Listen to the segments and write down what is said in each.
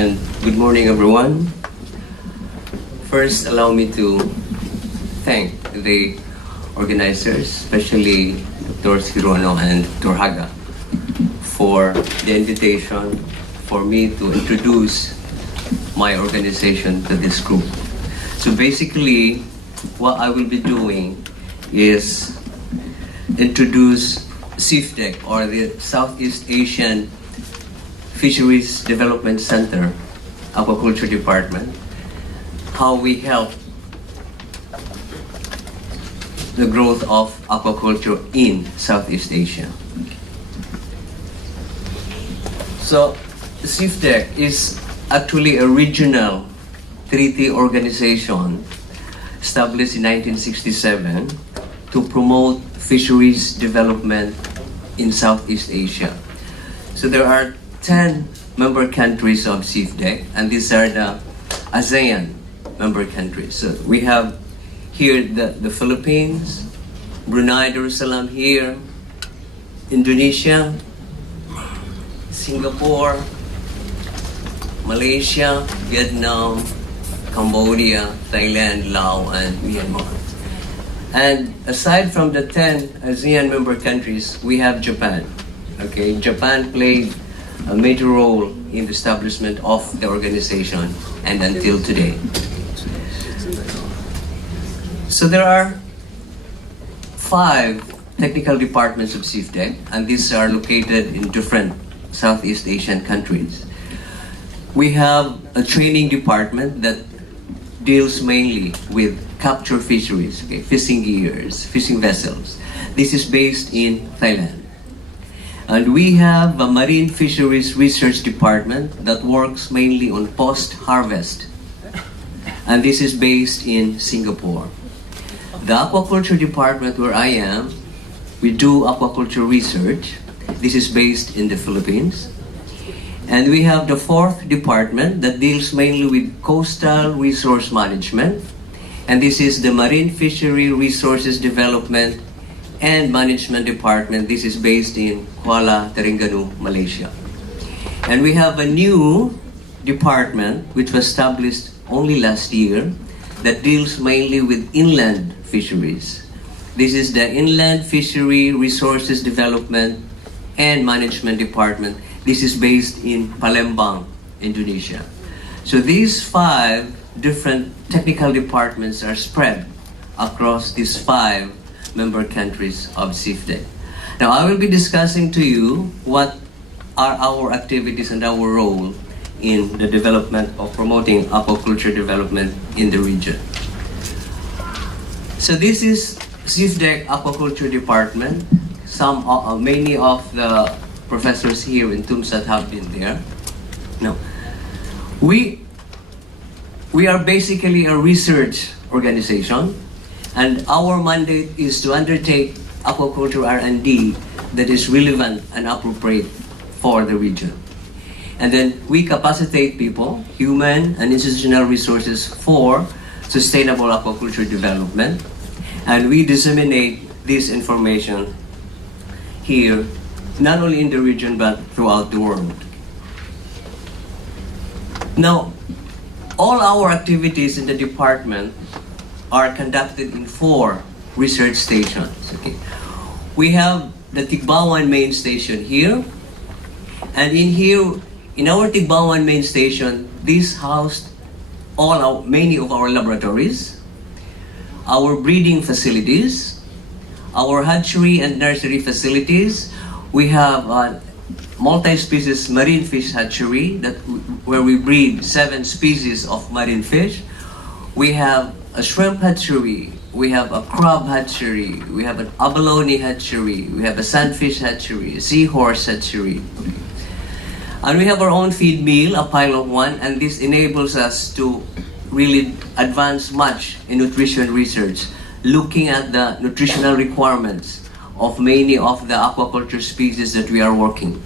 And good morning, everyone. First, allow me to thank the organizers, especially Dr. Hirono and Dr. Haga, for the invitation for me to introduce my organization to this group. So basically, what I will be doing is introduce SATREPS, or the Southeast Asian Fisheries Development Center, Aquaculture Department, how we help the growth of aquaculture in Southeast Asia. So, SATREPS is actually a regional treaty organization established in 1967 to promote fisheries development in Southeast Asia. So there are 10 member countries of SATREPS, and these are the ASEAN member countries. So we have here the Philippines, Brunei Darussalam here, Indonesia, Singapore, Malaysia, Vietnam, Cambodia, Thailand, Laos, and Myanmar. And aside from the 10 ASEAN member countries, we have Japan. Okay, Japan played a major role in the establishment of the organization and until today. So there are 5 technical departments of SATREPS, and these are located in different Southeast Asian countries. We have a training department that deals mainly with capture fisheries, okay, fishing gears, fishing vessels. This is based in Thailand. And we have a marine fisheries research department that works mainly on post-harvest. And this is based in Singapore. The aquaculture department where I am, we do aquaculture research. This is based in the Philippines. And we have the 4th department that deals mainly with coastal resource management. And this is the Marine Fishery Resources Development and Management Department. This is based in Kuala Terengganu, Malaysia. And we have a new department which was established only last year that deals mainly with inland fisheries. This is the Inland Fishery Resources Development and Management Department. This is based in Palembang, Indonesia. So these 5 different technical departments are spread across these 5 member countries of SATREPS. Now I will be discussing to you what are our activities and our role in the development of promoting aquaculture development in the region. So this is SATREPS Aquaculture Department. Many of the professors here in Tumsat have been there. No, we are basically a research organization, and our mandate is to undertake aquaculture R&D that is relevant and appropriate for the region. And then we capacitate people, human and institutional resources, for sustainable aquaculture development, and we disseminate this information here, not only in the region but throughout the world. Now, all our activities in the department are conducted in 4 research stations. Okay. We have the Tigbawan main station here, and in our Tigbawan main station, this housed many of our laboratories, our breeding facilities, our hatchery and nursery facilities. We have a multi-species marine fish hatchery where we breed 7 species of marine fish. We have a shrimp hatchery, we have a crab hatchery, we have an abalone hatchery, we have a sandfish hatchery, a seahorse hatchery. And we have our own feed mill, a pilot one, and this enables us to really advance much in nutrition research, looking at the nutritional requirements of many of the aquaculture species that we are working.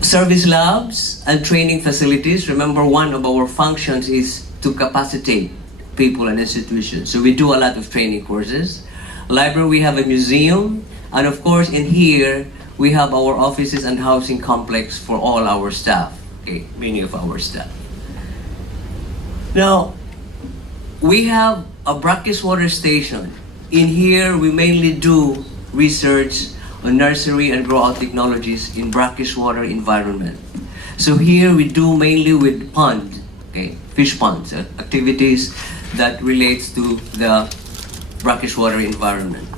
Service labs and training facilities. Remember, one of our functions is to capacitate people and institutions. So we do a lot of training courses. Library, we have a museum. And of course, in here, we have our offices and housing complex for all our staff, okay, many of our staff. Now, we have a brackish water station. In here, we mainly do research on nursery and grow-out technologies in brackish water environment. So here we do mainly with pond, okay, fish ponds, activities that relates to the brackish water environment.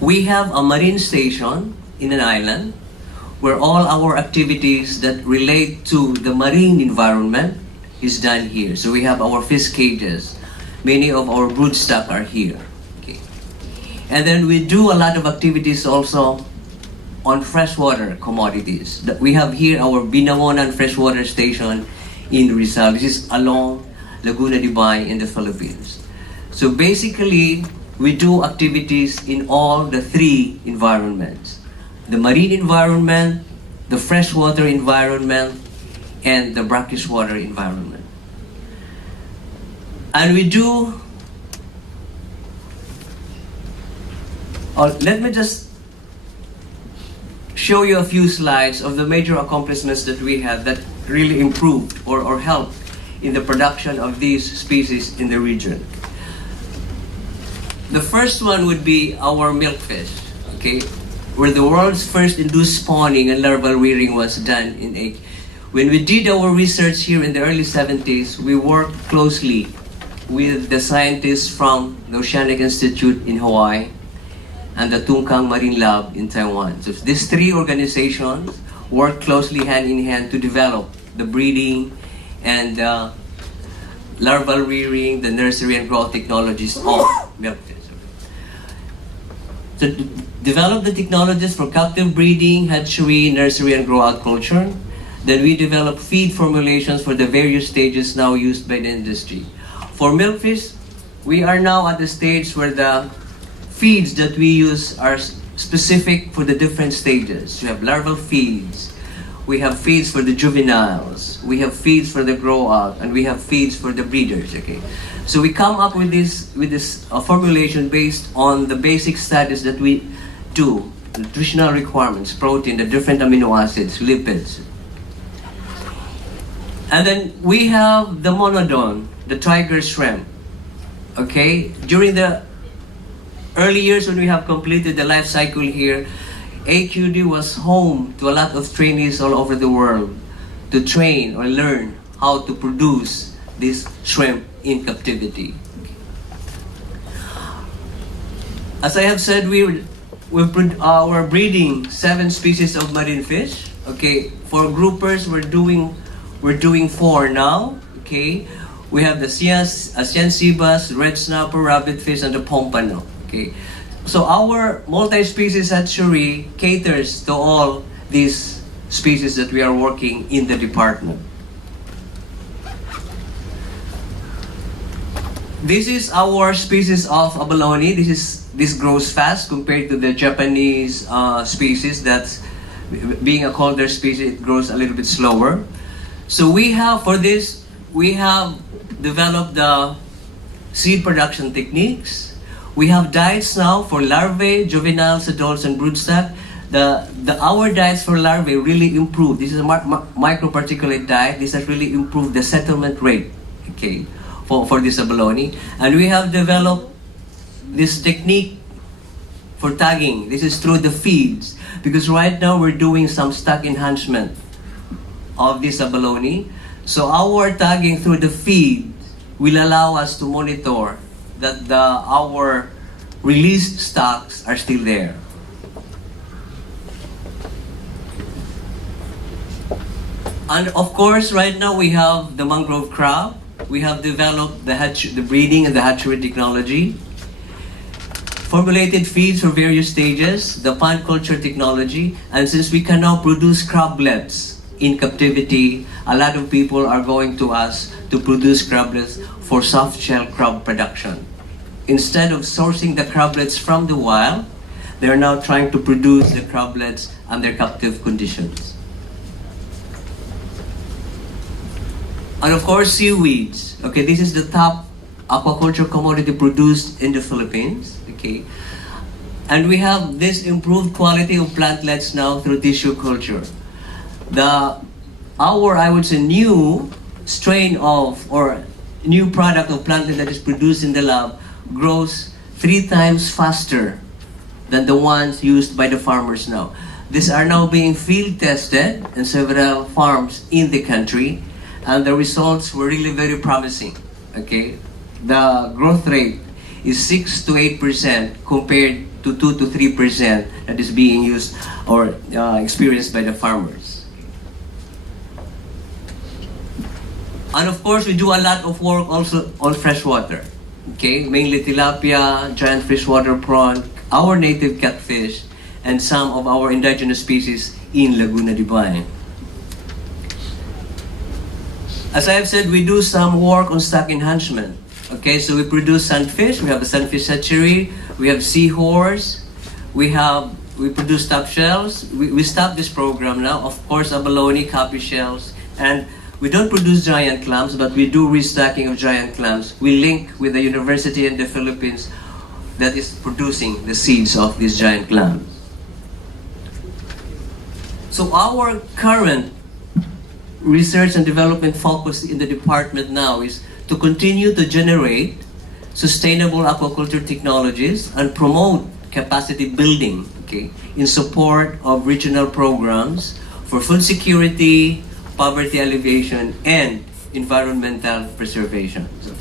We have a marine station in an island where all our activities that relate to the marine environment is done here. So we have our fish cages. Many of our broodstock are here. Okay. And then we do a lot of activities also on freshwater commodities. We have here our Binangonan freshwater station in Rizal. This is along Laguna de Bay in the Philippines. So basically, we do activities in all the three environments: the marine environment, the freshwater environment, and the brackish water environment. And we do, let me just show you a few slides of the major accomplishments that we had that really improved or helped in the production of these species in the region. The first one would be our milkfish, okay, where the world's first induced spawning and larval rearing was done in when we did our research here in the early 70s, we worked closely with the scientists from the Oceanic Institute in Hawaii and the Tungkang Marine Lab in Taiwan. So these three organizations work closely hand in hand to develop the breeding and larval rearing, the nursery and growth technologies of milkfish. To develop the technologies for captive breeding, hatchery, nursery, and grow-out culture. Then we develop feed formulations for the various stages now used by the industry. For milkfish, we are now at the stage where the feeds that we use are specific for the different stages. We have larval feeds, we have feeds for the juveniles, we have feeds for the grow-out, and we have feeds for the breeders. Okay, so we come up with this formulation based on the basic studies that we do, nutritional requirements, protein, the different amino acids, lipids. And then we have the monodon, the tiger shrimp. Okay, during the early years when we have completed the life cycle here, AQD was home to a lot of trainees all over the world to train or learn how to produce this shrimp in captivity. As I have said, we're breeding 7 species of marine fish. Okay, for groupers, we're doing 4 now. Okay, we have the Asian sea bass, red snapper, rabbitfish, and the pompano. Okay, so our multi-species hatchery caters to all these species that we are working in the department. This is our species of abalone. This grows fast compared to the Japanese species. That's being a colder species, it grows a little bit slower. So we have developed the seed production techniques. We have diets now for larvae, juveniles, adults, and broodstock. Our diets for larvae really improved. This is a microparticulate diet. This has really improved the settlement rate, okay, for this abalone. And we have developed this technique for tagging. This is through the feeds, because right now we're doing some stock enhancement of this abalone. So our tagging through the feed will allow us to monitor that our released stocks are still there. And of course, right now we have the mangrove crab. We have developed the breeding and the hatchery technology, formulated feeds for various stages, the pond culture technology, and since we can now produce crablets in captivity, a lot of people are going to us to produce crablets for soft shell crab production. Instead of sourcing the crablets from the wild, they're now trying to produce the crablets under captive conditions. And of course, seaweeds. Okay, this is the top aquaculture commodity produced in the Philippines. Okay, And we have this improved quality of plantlets now through tissue culture. I would say, new strain of, or new product of plantlet that is produced in the lab grows 3 times faster than the ones used by the farmers now. These are now being field tested in several farms in the country, and the results were really very promising. Okay, the growth rate is 6 to 8% compared to 2 to 3% that is being used or experienced by the farmers. And of course, we do a lot of work also on freshwater. Okay, mainly tilapia, giant freshwater prawn, our native catfish, and some of our indigenous species in Laguna de Bay. As I have said, we do some work on stock enhancement. Okay, so we produce sunfish, we have a sunfish hatchery, we have seahorse, we produce top shells. We stopped this program now, of course, abalone, copy shells, and we don't produce giant clams, but we do restocking of giant clams. We link with the university in the Philippines that is producing the seeds of these giant clams. So our current research and development focus in the department now is to continue to generate sustainable aquaculture technologies and promote capacity building, okay, in support of regional programs for food security, poverty alleviation, and environmental preservation. So,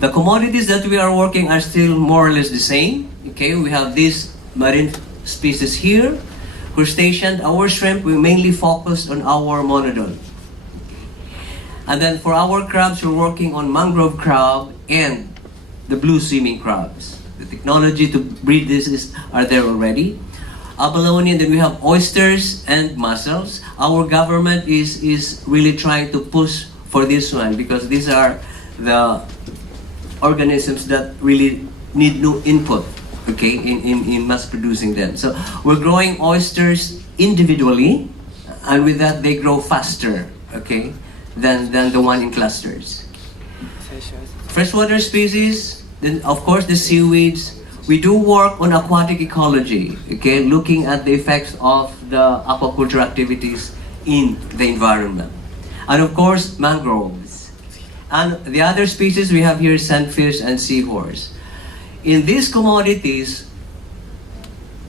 the commodities that we are working are still more or less the same. Okay, we have these marine species here. Crustacean, our shrimp, we mainly focus on our monodon. And then for our crabs, we're working on mangrove crab and the blue swimming crabs. The technology to breed this are there already. Abalone, and then we have oysters and mussels. Our government is really trying to push for this one because these are the organisms that really need new input, okay, in mass producing them. So we're growing oysters individually, and with that they grow faster, okay, than the one in clusters. Freshwater species, then of course the seaweeds. We do work on aquatic ecology, okay, looking at the effects of the aquaculture activities in the environment. And of course, mangroves. And the other species we have here is sunfish and seahorse. In these commodities,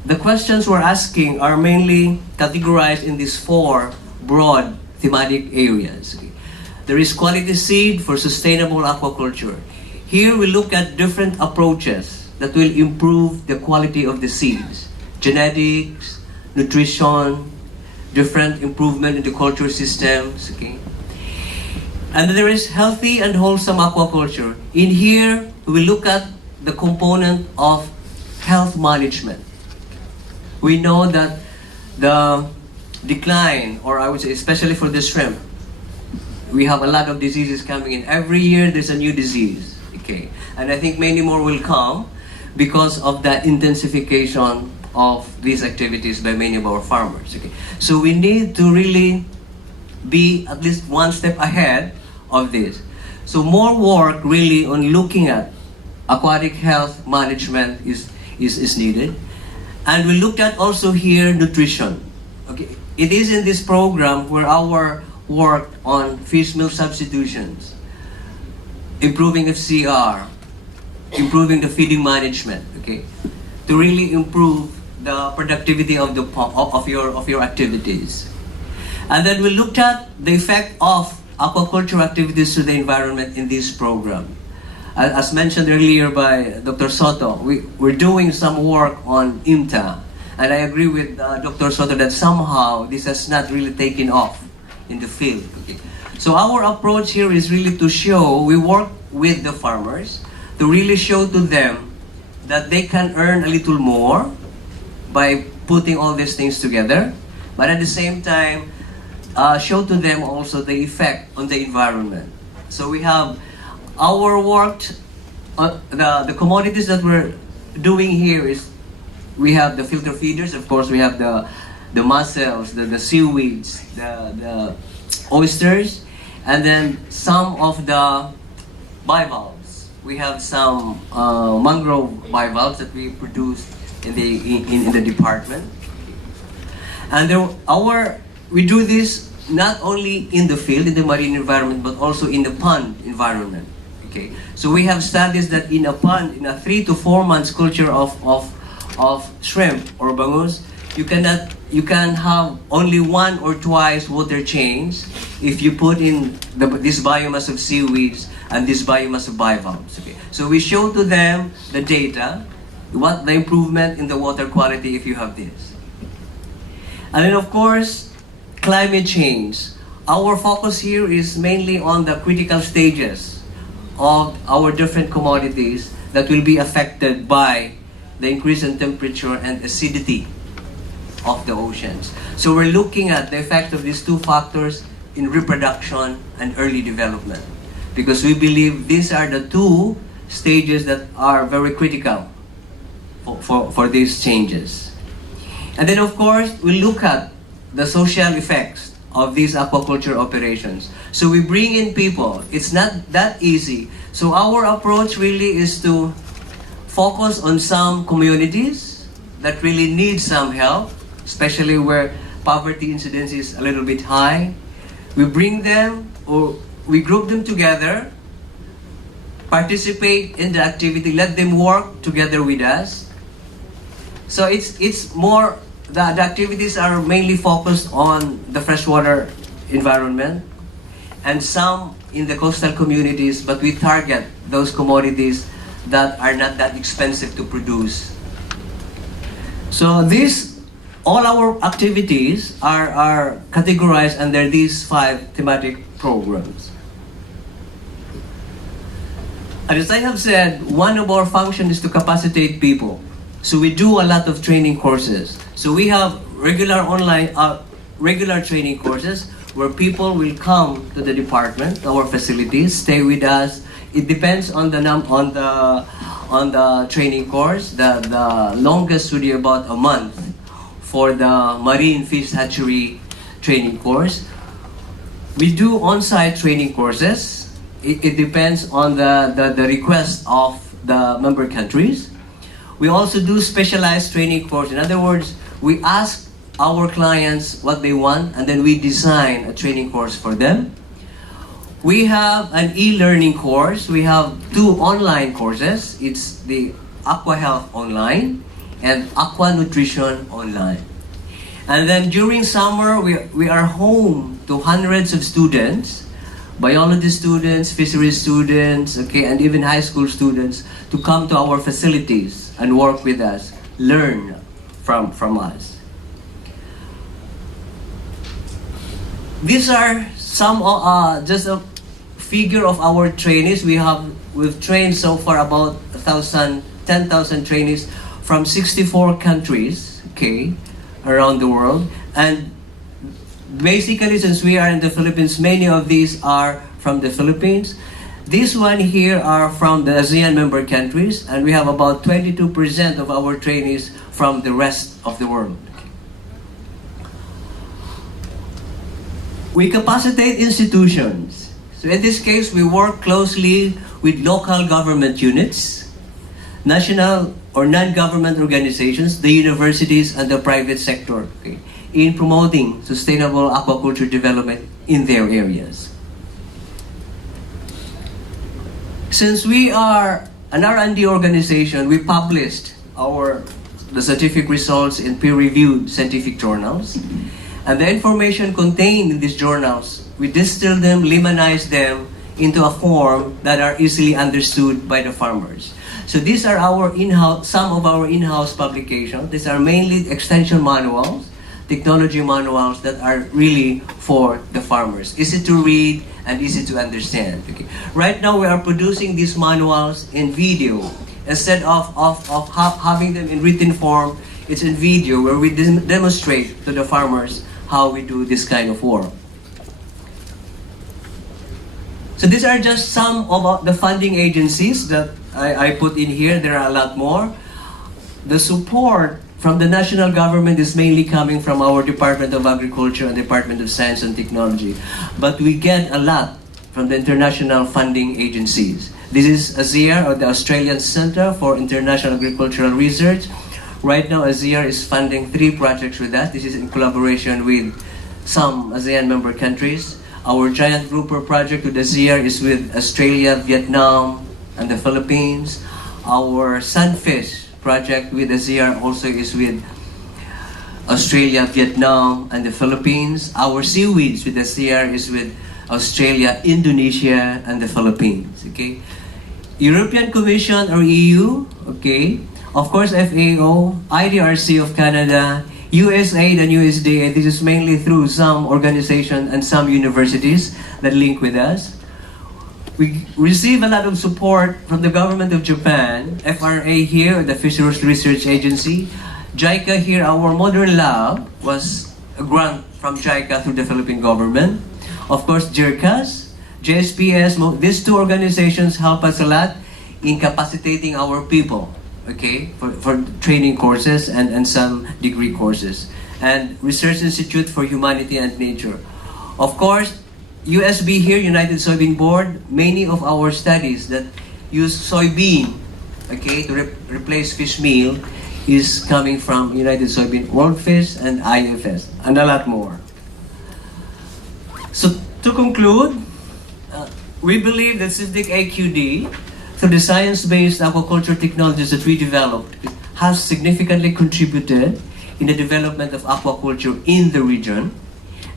the questions we're asking are mainly categorized in these 4 broad thematic areas. There is quality seed for sustainable aquaculture. Here we look at different approaches that will improve the quality of the seeds. Genetics, nutrition, different improvement in the culture systems, okay? And there is healthy and wholesome aquaculture. In here, we look at the component of health management. We know that the decline, or I would say especially for the shrimp, we have a lot of diseases coming in. Every year there's a new disease, okay? And I think many more will come because of the intensification of these activities by many of our farmers, okay? So we need to really be at least one step ahead of this. So more work really on looking at aquatic health management is needed. And we looked at also here nutrition. Okay, it is in this program where our work on fish meal substitutions, improving FCR, improving the feeding management, okay, to really improve the productivity of your activities. And then we looked at the effect of aquaculture activities to the environment in this program. As mentioned earlier by Dr. Soto, we're doing some work on IMTA, and I agree with Dr. Soto that somehow this has not really taken off in the field. Okay. So our approach here is really to show, we work with the farmers to really show to them that they can earn a little more by putting all these things together, but at the same time, show to them also the effect on the environment. So we have our work, the commodities that we're doing here is, we have the filter feeders, of course we have the mussels, the seaweeds, the oysters, and then some of the bivalves. We have some mangrove bivalves that we produce in the department. And we do this not only in the field, in the marine environment, but also in the pond environment. Okay, so we have studies that in a pond, in a 3 to 4 months culture of shrimp or bangus, you can have only 1 or twice water change if you put in this biomass of seaweeds and this biomass of bivalves. Okay, so we show to them the data, what the improvement in the water quality if you have this. And then of course, climate change. Our focus here is mainly on the critical stages of our different commodities that will be affected by the increase in temperature and acidity of the oceans. So we're looking at the effect of these 2 factors in reproduction and early development, because we believe these are the 2 stages that are very critical for these changes. And then of course, we look at the social effects of these aquaculture operations. So we bring in people. It's not that easy. So our approach really is to focus on some communities that really need some help, especially where poverty incidence is a little bit high. We bring them, or we group them together, participate in the activity, let them work together with us. So it's more, the activities are mainly focused on the freshwater environment and some in the coastal communities, but we target those commodities that are not that expensive to produce. So all our activities are categorized under these 5 thematic programs. And as I have said, one of our functions is to capacitate people. So we do a lot of training courses. So we have regular training courses where people will come to the department, our facilities, stay with us. It depends on the training course. The longest would be about a month for the marine fish hatchery training course. We do on-site training courses. It depends on the request of the member countries. We also do specialized training course. In other words, we ask our clients what they want, and then we design a training course for them. We have an e-learning course. We have 2 online courses. It's the Aqua Health Online and Aqua Nutrition Online. And then during summer, we are home to hundreds of students, biology students, fisheries students, okay, and even high school students to come to our facilities and work with us, learn from us. These are some just a figure of our trainees. We've trained so far about 10,000 trainees from 64 countries, okay, around the world. And basically, since we are in the Philippines, many of these are from the Philippines. This one here are from the ASEAN member countries, and we have about 22% of our trainees from the rest of the world. We capacitate institutions. So in this case, we work closely with local government units, national or non-government organizations, the universities, and the private sector, okay, in promoting sustainable aquaculture development in their areas. Since we are an R&D organization, we published the scientific results in peer-reviewed scientific journals. And the information contained in these journals, we distill them, lemonize them into a form that are easily understood by the farmers. So these are some of our in-house publications. These are mainly extension manuals, technology manuals that are really for the farmers. Easy to read and easy to understand. Okay. Right now we are producing these manuals in video. Instead of having them in written form, it's in video where we demonstrate to the farmers how we do this kind of work. So these are just some of the funding agencies that I put in here. There are a lot more. The support from the national government is mainly coming from our Department of Agriculture and Department of Science and Technology. But we get a lot from the international funding agencies. This is ASEA, or the Australian Centre for International Agricultural Research. Right now, ASEAN is funding 3 projects with us. This is in collaboration with some ASEAN member countries. Our giant grouper project with ASEAN is with Australia, Vietnam, and the Philippines. Our sunfish project with ASEAN also is with Australia, Vietnam, and the Philippines. Our seaweeds with ASEAN is with Australia, Indonesia, and the Philippines. Okay, European Commission or EU. Okay, of course FAO, IDRC of Canada, USAID and USDA. This is mainly through some organizations and some universities that link with us. We receive a lot of support from the government of Japan, FRA here, the Fisheries Research Agency. JICA here, our modern lab was a grant from JICA through the Philippine government. Of course, JIRCAS, JSPS, these 2 organizations help us a lot in capacitating our people, okay, for training courses and some degree courses. And Research Institute for Humanity and Nature. Of course, USB here, United Soybean Board, many of our studies that use soybean, okay, to replace fish meal is coming from United Soybean, World Fish, and IFS, and a lot more. So to conclude, we believe that SIFDIC AQD, through the science-based aquaculture technologies that we developed, has significantly contributed in the development of aquaculture in the region,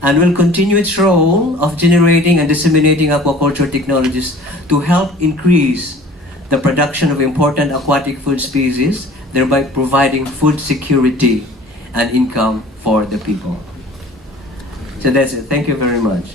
and will continue its role of generating and disseminating aquaculture technologies to help increase the production of important aquatic food species, thereby providing food security and income for the people. So that's it. Thank you very much.